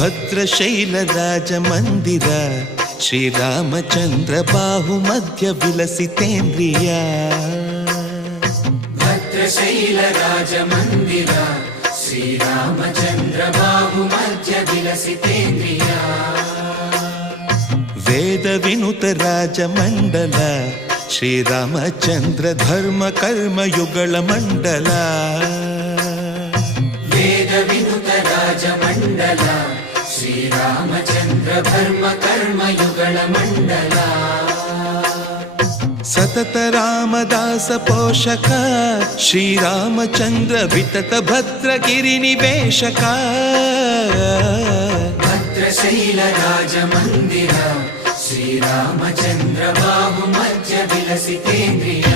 ಭದ್ರಶೈಲ ರಾಜ ಮಂದಿರ ಶ್ರೀರಾಮಚಂದ್ರ ಬಾಹು ಮಧ್ಯ ವಿಲಸಿತೇಂದ್ರಿಯ ಭದ್ರಶೈಲ ರಾಜ ಮಂದಿರ ಶ್ರೀರಾಮಚಂದ್ರ ಬಾಹು ಮಧ್ಯ ವಿಲಸಿತೇಂದ್ರಿಯ ವೇದ ವಿನುತ ರಾಜ ಮಂಡಲ ಶ್ರೀರಾಮಚಂದ್ರ ಧರ್ಮ ಕರ್ಮಯುಗಳ ಮಂಡಲ ವೇದ ವಿನುತ ರಾಜ ಮಂಡಲ ಶ್ರೀರಾಮಚಂದ್ರ ಧರ್ಮ ಕರ್ಮಯುಗಳ ಮಂಡಲ ಸತತ ರಾಮದಾಸ ಪೋಷಕ ಶ್ರೀರಾಮಚಂದ್ರ ವಿತತ ಭದ್ರಗಿರಿ ನಿವೇಶಕ ಭದ್ರಶೈಲ ರಾಜ ಮಂದಿರ ಶ್ರೀರಾಮಚಂದ್ರ ಬಾಹು ಮಧ್ಯ ವಿಲಸಿತೇಂದ್ರಿಯ